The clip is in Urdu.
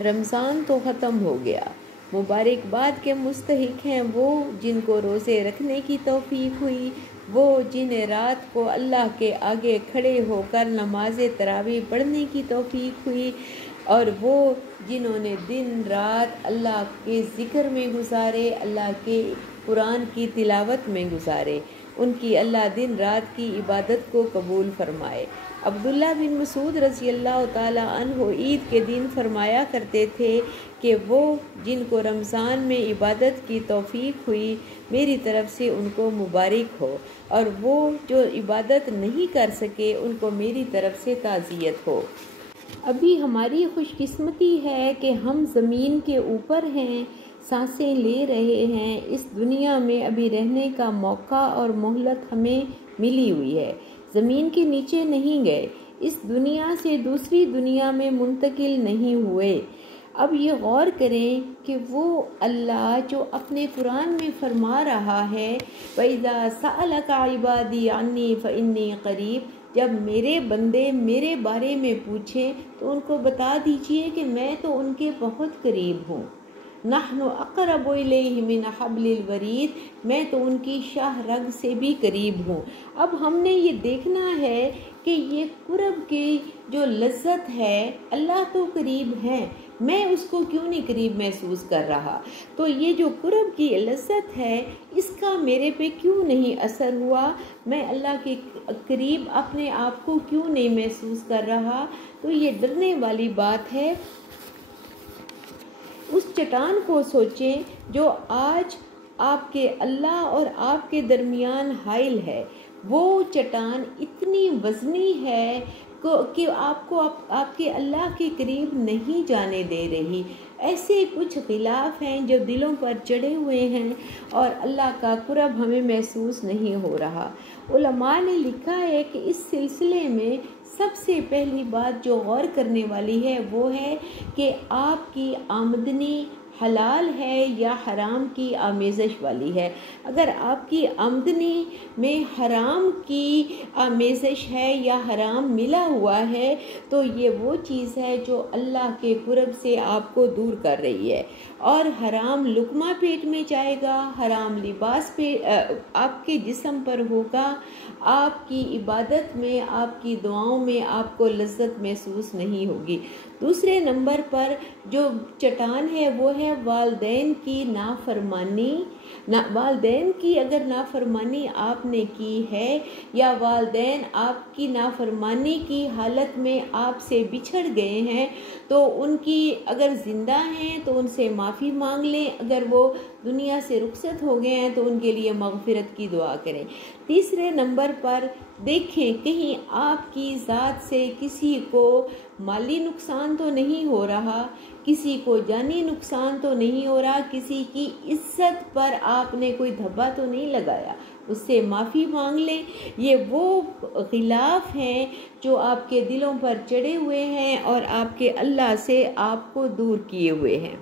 رمضان تو ختم ہو گیا، مبارکباد کے مستحق ہیں وہ جن کو روزے رکھنے کی توفیق ہوئی، وہ جنہیں رات کو اللہ کے آگے کھڑے ہو کر نماز تراویح پڑھنے کی توفیق ہوئی، اور وہ جنہوں نے دن رات اللہ کے ذکر میں گزارے، اللہ کے قرآن کی تلاوت میں گزارے، ان کی اللہ دن رات کی عبادت کو قبول فرمائے۔ عبداللہ بن مسعود رضی اللہ تعالیٰ عنہ عید کے دن فرمایا کرتے تھے کہ وہ جن کو رمضان میں عبادت کی توفیق ہوئی میری طرف سے ان کو مبارک ہو، اور وہ جو عبادت نہیں کر سکے ان کو میری طرف سے تعزیت ہو۔ ابھی ہماری خوش قسمتی ہے کہ ہم زمین کے اوپر ہیں، سانسیں لے رہے ہیں، اس دنیا میں ابھی رہنے کا موقع اور مہلت ہمیں ملی ہوئی ہے، زمین کے نیچے نہیں گئے، اس دنیا سے دوسری دنیا میں منتقل نہیں ہوئے۔ اب یہ غور کریں کہ وہ اللہ جو اپنے قرآن میں فرما رہا ہے وَإِذَا سَأَلَكَ عِبَادِي عَنِّي فَإِنِّي قَرِيبٌ، جب میرے بندے میرے بارے میں پوچھیں تو ان کو بتا دیجئے کہ میں تو ان کے بہت قریب ہوں۔ نحن اقرب الیہ من حبل الورید، میں تو ان کی شاہ رگ سے بھی قریب ہوں۔ اب ہم نے یہ دیکھنا ہے کہ یہ قرب کی جو لذت ہے، اللہ تو قریب ہیں، میں اس کو کیوں نہیں قریب محسوس کر رہا؟ تو یہ جو قرب کی لذت ہے اس کا میرے پہ کیوں نہیں اثر ہوا؟ میں اللہ کے قریب اپنے آپ کو کیوں نہیں محسوس کر رہا؟ تو یہ ڈرنے والی بات ہے۔ اس چٹان کو سوچیں جو آج آپ کے اللہ اور آپ کے درمیان حائل ہے، وہ چٹان اتنی وزنی ہے کہ آپ کو آپ کے اللہ کے قریب نہیں جانے دے رہی۔ ایسے کچھ غلاف ہیں جو دلوں پر چڑھے ہوئے ہیں اور اللہ کا قرب ہمیں محسوس نہیں ہو رہا۔ علماء نے لکھا ہے کہ اس سلسلے میں سب سے پہلی بات جو غور کرنے والی ہے وہ ہے کہ آپ کی آمدنی حلال ہے یا حرام کی آمیزش والی ہے۔ اگر آپ کی آمدنی میں حرام کی آمیزش ہے یا حرام ملا ہوا ہے تو یہ وہ چیز ہے جو اللہ کے قرب سے آپ کو دور کر رہی ہے، اور حرام لقمہ پیٹ میں جائے گا، حرام لباس پہ آپ کے جسم پر ہوگا، آپ کی عبادت میں، آپ کی دعاؤں میں آپ کو لذت محسوس نہیں ہوگی۔ دوسرے نمبر پر جو چٹان ہے وہ ہے والدین کی نافرمانی۔ والدین کی اگر نافرمانی آپ نے کی ہے یا والدین آپ کی نافرمانی کی حالت میں آپ سے بچھڑ گئے ہیں تو ان کی اگر زندہ ہیں تو ان سے معافی مانگ لیں، اگر وہ دنیا سے رخصت ہو گئے ہیں تو ان کے لیے مغفرت کی دعا کریں۔ تیسرے نمبر پر دیکھیں کہیں آپ کی ذات سے کسی کو مالی نقصان تو نہیں ہو رہا، کسی کو جانی نقصان تو نہیں ہو رہا، کسی کی عزت پر آپ نے کوئی دھبا تو نہیں لگایا، اس سے معافی مانگ لیں۔ یہ وہ غلاف ہیں جو آپ کے دلوں پر چڑھے ہوئے ہیں اور آپ کے اللہ سے آپ کو دور کیے ہوئے ہیں۔